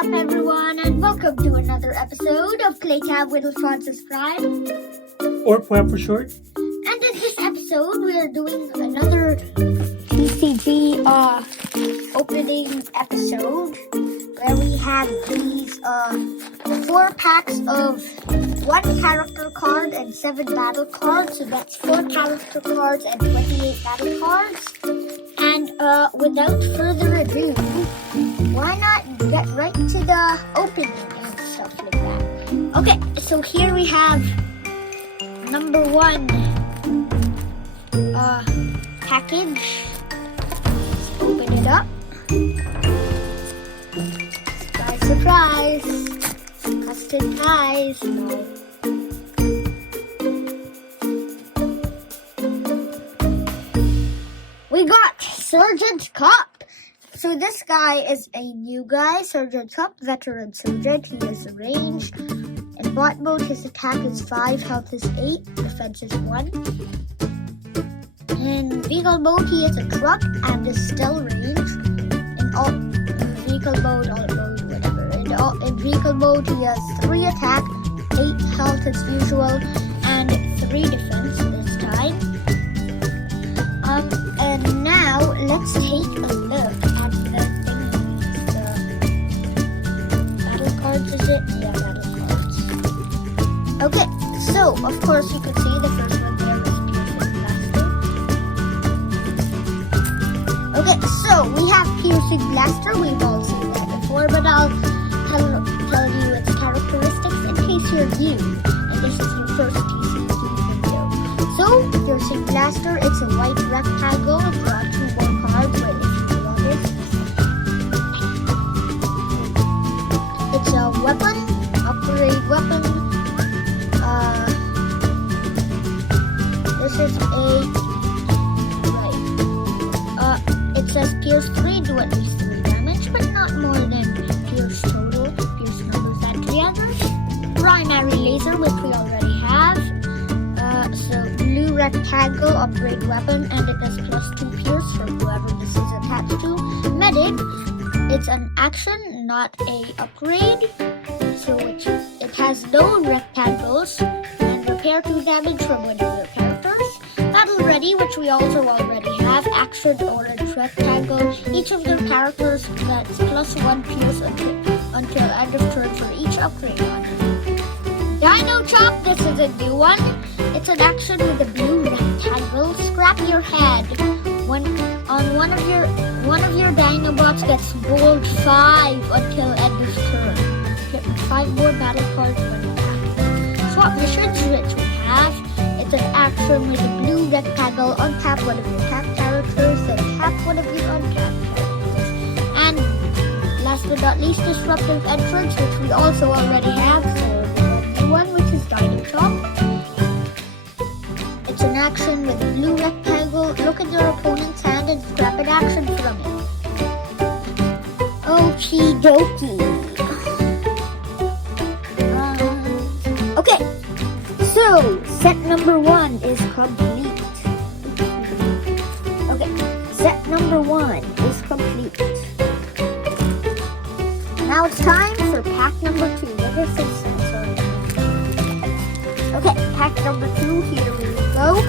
up, everyone, and welcome to another episode of Playtime with Alfonsus Prime, or PwAP for short. And in this episode, we are doing another TCG opening episode where we have these 4 packs of 1 character card and 7 battle cards. So that's 4 character cards and 28 battle cards. And without further ado, why not get right to the opening and stuff like that? Okay, so here we have number 1 package. Let's open it up. Surprise! Custard pies. No. We got Sergeant Cup. So this guy is a new guy, Sergeant Cup, veteran sergeant. He is ranged. In bot mode, his attack is 5, health is 8, defense is 1. In vehicle mode, he is a truck and is still ranged. In vehicle mode, whatever. In vehicle mode, he has 3 attack, 8 health as usual, and 3 defense this time. And now let's take a look at the thingies. The battle cards, is it? Yeah, battle cards. Okay, so of course you can see the first one there is Piercing Blaster. Okay, so we have Piercing Blaster. We've all seen that before, but I'll tell you its characteristics in case you're new and this is your first TCG video. So, Piercing Blaster, it's a white rectangle. Draw 2 more cards. Wait, if you want this. It's a weapon, upgrade weapon. This is a it says Pierce 3, do at least 3 damage, but not more than Pierce total. Pierce numbers that together. Primary laser, which we already have. So blue rectangle, upgrade weapon, and it has +2 pierce for whoever this is attached to. Medic, it's an action, not a upgrade. So it has no rectangles, and repair 2 damage from one of your characters. Battle ready, which we also already have, action orange rectangle. Each of their characters gets +1 pierce until end of turn for each upgrade on it. Dino Chop, this is a new one. It's an action with a blue rectangle. Scrap your head. One of your Dinobots gets gold 5 until end of turn. Flip 5 more battle cards when you have. Swap missions, which we have. It's an action with a blue rectangle. Untap one of your tap characters, then tap one of your untapped characters. And last but not least, Disruptive Entrance, which we also already have. So one, which is Dino Chop. It's an action with a blue rectangle. Look at your opponent's hand and scrap an action from it. Okie dokie. Okay, so set number 1 is complete. Okay, set number 1 is complete. Now it's time for pack number 2. What is this? Okay, pack number 2, here we go.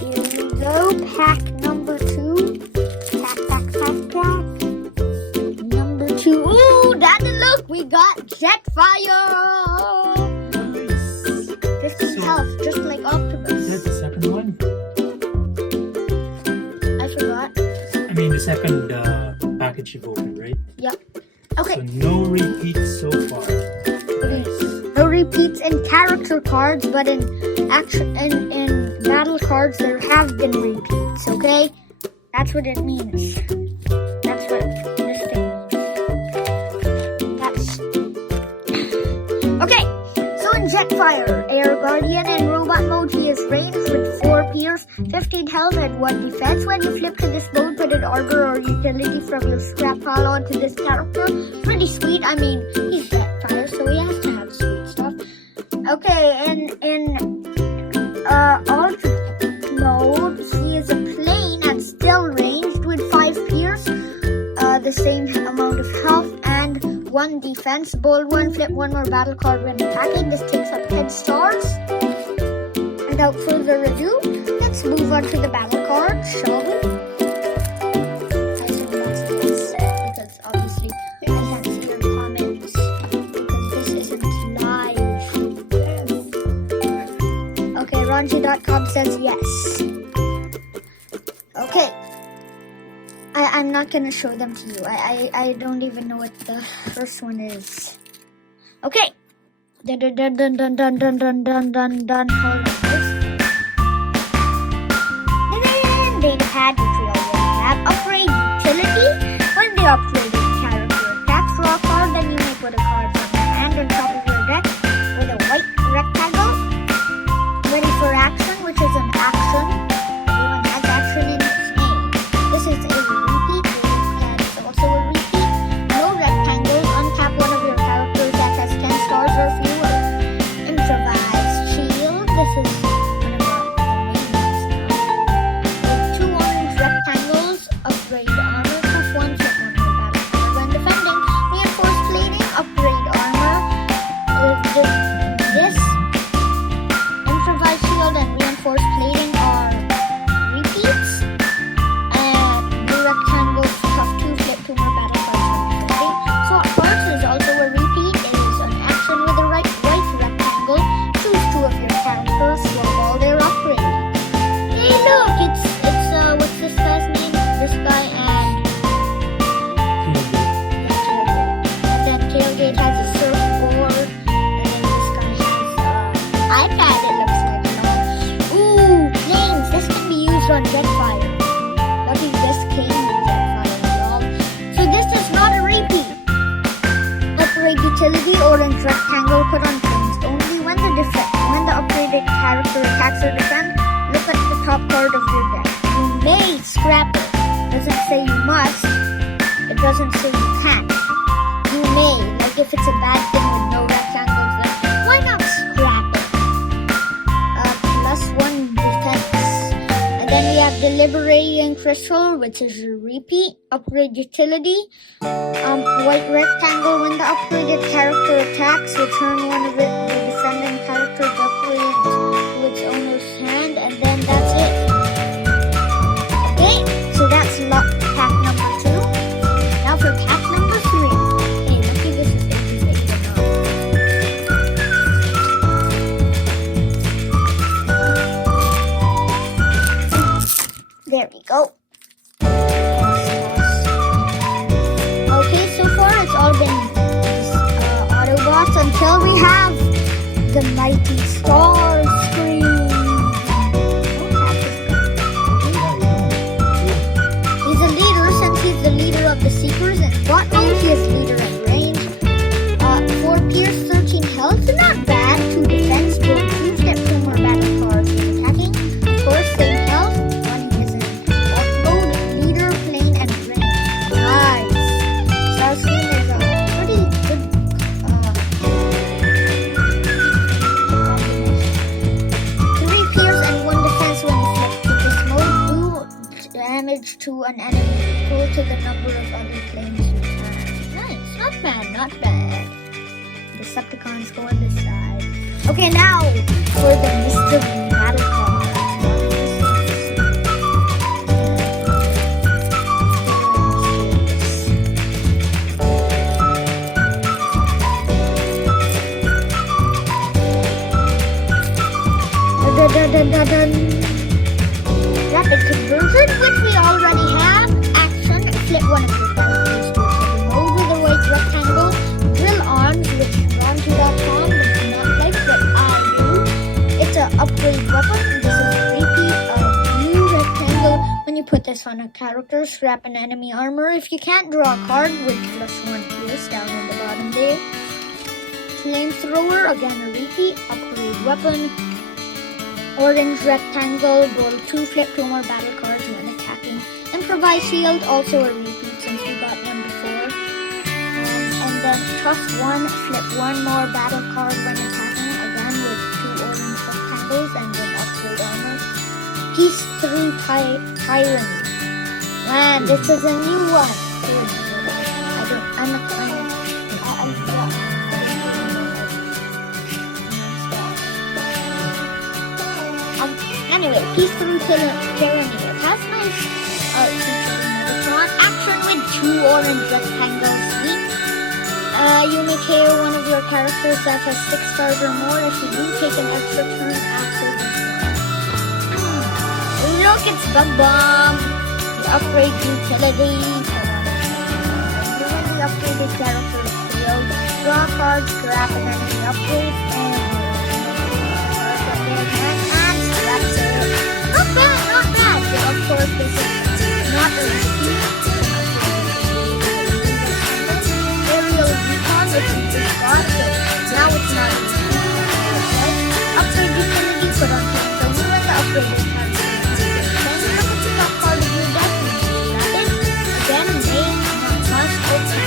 Here we go, pack number 2. Pack. Number 2. Ooh, Daddy, look, we got Jetfire! Nice. 50 health, just like Optimus. Is that the second one? I mean the second package you've opened, right? Yep. Okay. So no repeats so far. Nice. No repeats in character cards, but in battle cards there have been repeats, okay? That's what it means. That's what this thing means. Okay. So in Jetfire, Air Guardian and Robot mode, he is ranged with 4 pierce, 15 health, and 1 defense. When you flip to this mode, put an armor or utility from your scrap pile onto this character. Pretty sweet. I mean, he's Jetfire, so he has to have sweet stuff. Okay, in mode, he is a plain and still ranged with 5 pierce, the same amount of health, and 1 defense. Bold 1, flip 1 more battle card when attacking. This takes up head stars. Without further ado, let's move on to the battle card, shall we? I assume that's yes, because obviously I can't see your comments because this isn't live. Okay, RONJIE.COM says yes. Okay. I'm not gonna show them to you. I don't even know what the first one is. Okay. Dun dun dun dun dun dun dun dun dun dun dun. Hold on. Data pad, which we already have. Upgrade utility. When the upgraded character attacks, draw a card, then you may put a card from your hand on top of your deck with a white rectangle. Ready for action, which is an action. Everyone has action in its name. This is a repeat. That is also a repeat. No rectangles. Untap one of your characters that has 10 stars or fewer. Improvise shield. This is one of our main ones now. With 2 orange rectangles. Upgrade armor. Plus 1 flip 1 more battle card when defending. Reinforce plating. Upgrade armor. This improvise shield and reinforced plating are repeats. And the rectangles plus 2 flip 2 more battle cards when defending. Swap cards is also a repeat. It is an action with a white rectangle. Choose 2 of your characters, swap all their upgrade. Hey look, it's what's this guy's name? This guy and then Tailgate has a surfboard. And then this guy has iPad, it looks like. Ooh, planes. This can be used on Jetfire. Lucky this came with Jetfire, y'all. So this is not a repeat. Upgrade utility, orange rectangle, put on planes only when the upgraded character attacks or defends. Look at the top card of your deck. You may scrap it. Doesn't say you must. It doesn't say you can't. You may. Like if it's a bad thing with no rectangles, then why not scrap it? Plus 1 defense. And then we have Deliberating Crystal, which is a repeat. Upgrade utility. White rectangle, when the upgraded character attacks, return one of the defending character's upgrade to its owner's hand, and then that's it. Okay, so that's pack number 2. Now for pack number 3. Hey, lucky this is pages 8 and 9. There we go. Okay, so far it's all been Autobots until we have the Mighty Star Screen. He's a leader since he's the leader of the Seekers, and bot mode he is leader at range. 4 pierce, 13 health, not bad. 2 defense, 2 flip 2 more battle cards when attacking. Of course, same health. 1 is in bot mode, leader, plane, and range. Nice. Starscreen is a pretty good combination. 3 pierce and 1 defense when you flip to this mode. Do damage to an enemy equal to the number of other planes you have. Nice. Not bad, not bad. Decepticons go on this side. Okay, now for the mystery battle cards. Rapid conversion, which we already have. Action, flip 1 of your characters to a mode with a white rectangle. Drill arms, which RONJIE.COM does not like, but I do. It's an upgrade weapon. This is a repeat of blue rectangle. When you put this on a character, scrap an enemy armor. If you can't draw a card with plus 1 pierce down on the bottom there. Flamethrower, again a repeat, upgrade weapon. Orange rectangle, roll 2, flip 2 more battle cards when attacking. Improvise shield, also a repeat since we got one before. And then trust 1, flip 1 more battle card when attacking, again with 2 orange rectangles and then upgrade armor. Peace Tyranny. Man, this is a new one. I'm not trying. Anyway, Peace Through Tyranny. It has nice action with 2 orange rectangles each. You may KO one of your characters that has 6 stars or more if you do take an extra turn after this one. Look, it's Bug Bomb. The upgrade utility. When the upgraded character is killed, draw cards, grab an enemy upgrade, and that's it. Not bad, not bad. But of course, this is not a repeat. Which we just got, so now it's not upgrade utility put on turn. So when the upgraded character then look at the top card of your deck and again, may not must open.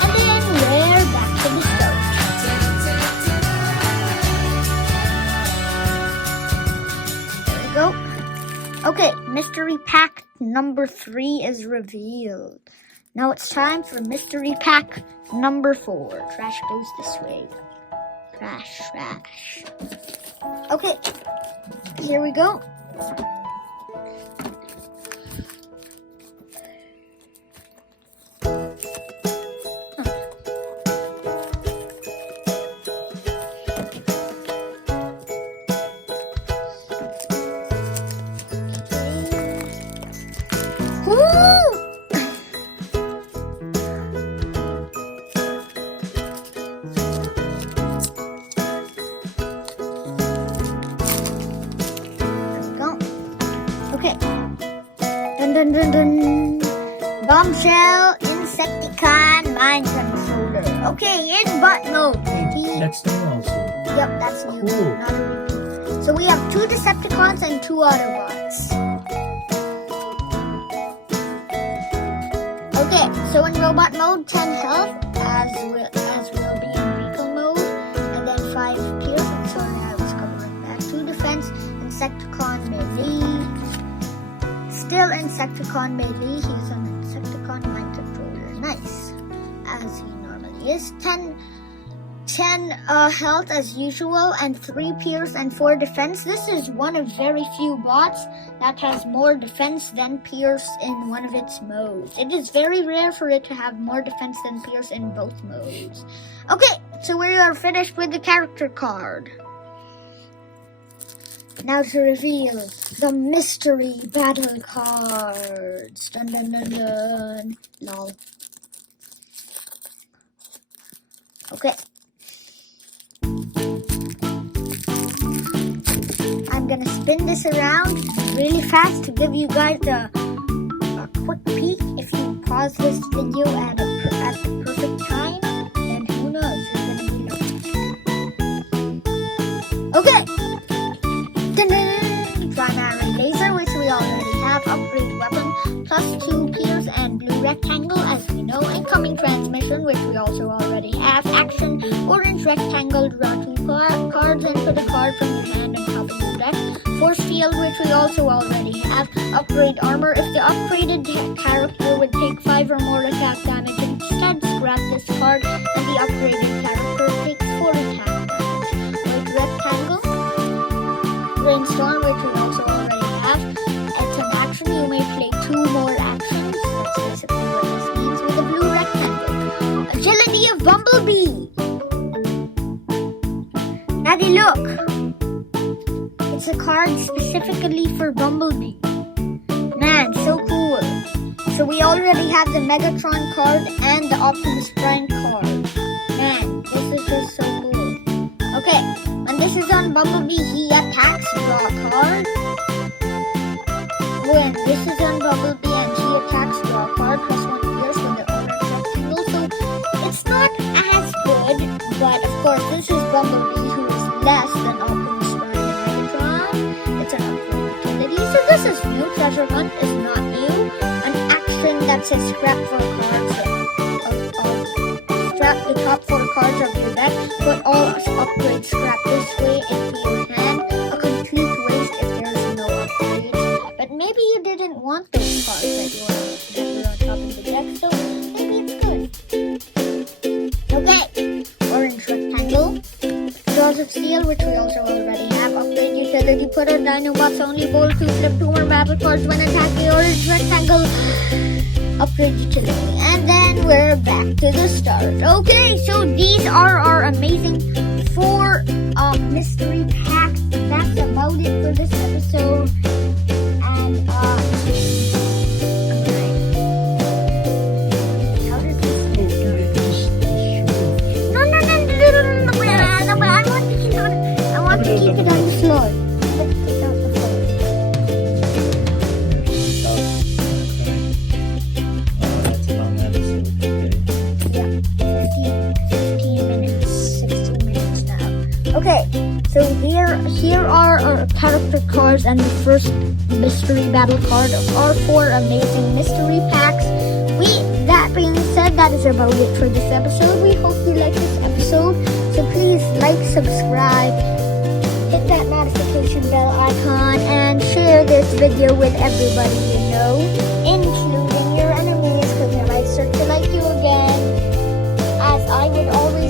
And then we're back to the start. There we go. Okay, mystery pack number 3 is revealed. Now it's time for mystery pack number 4. Trash goes this way. Trash. Okay, here we go. Dun. Bombshell, Insecticon, Mind Controller. Okay, in bot mode. That's new also. Yep, that's new. Cool. Not a repeat. So we have 2 Decepticons and 2 Autobots. Okay, so in robot mode, 10 health, as will be in vehicle mode, and then 5 pierce, and so I was covering that. 2 defense, Insecticon melee. Still Insecticon melee, he's an Insecticon mind controller. Nice, as he normally is. 10 health as usual, and 3 pierce and 4 defense. This is one of very few bots that has more defense than pierce in one of its modes. It is very rare for it to have more defense than pierce in both modes. Okay, so we are finished with the character card. Now to reveal the mystery battle cards. Dun dun dun dun. Lol. Okay. I'm gonna spin this around really fast to give you guys a quick peek. If you pause this video at the perfect time, then who knows, you're gonna be lucky. Okay. Primary laser, which we already have. Upgrade weapon, +2 pierce and blue rectangle, as we know. Incoming transmission, which we also already have. Action, orange rectangle, draw 2 cards and put a card from your hand on top of your deck. Force field, which we also already have. Upgrade armor, if the upgraded character would take 5 or more attack damage, instead scrap this card and the upgraded character takes 4 attack damage. White rectangle. Brainstorm, which we also already have. It's an action. You may play 2 more actions. That's basically what this means with a blue rectangle. Agility of Bumblebee. Daddy, look. It's a card specifically for Bumblebee. Man, so cool. So we already have the Megatron card and the Optimus Prime card. Man, this is just so cool. Okay, when this is on Bumblebee, he attacks, draw a card. When this is on Bumblebee and he attacks, draw a card, +1 pierce with the orange rectangle. So it's not as good, but of course this is Bumblebee, who is less than Optimus Prime and Megatron. It's an upgrade utility. So this is new. Treasure Hunt is not new. An action that says scrap 4 cards scrap the top 4 cards of your deck, put all upgrades, scrap this Balls of Steel, which we also already have. Upgrade Utility, put on Dinobots, only bowl 2, flip 2 more battle cards when attacking orange rectangle. Upgrade Utility. And then we're back to the start. Okay, so these are our amazing 4 mystery packs. That's about it for this episode. And alright. How does this No, I want to keep it on the floor. Let's take out the floor. That's a long episode. Okay. Yeah, 16 minutes now. Okay, so here are our character cards and the first mystery battle card of our 4 amazing mystery packs. That being said, that is about it for this episode. We hope you like this episode. So please like, subscribe, hit that notification bell icon, and share this video with everybody you know, including your enemies, because they might start to like you again, as I would always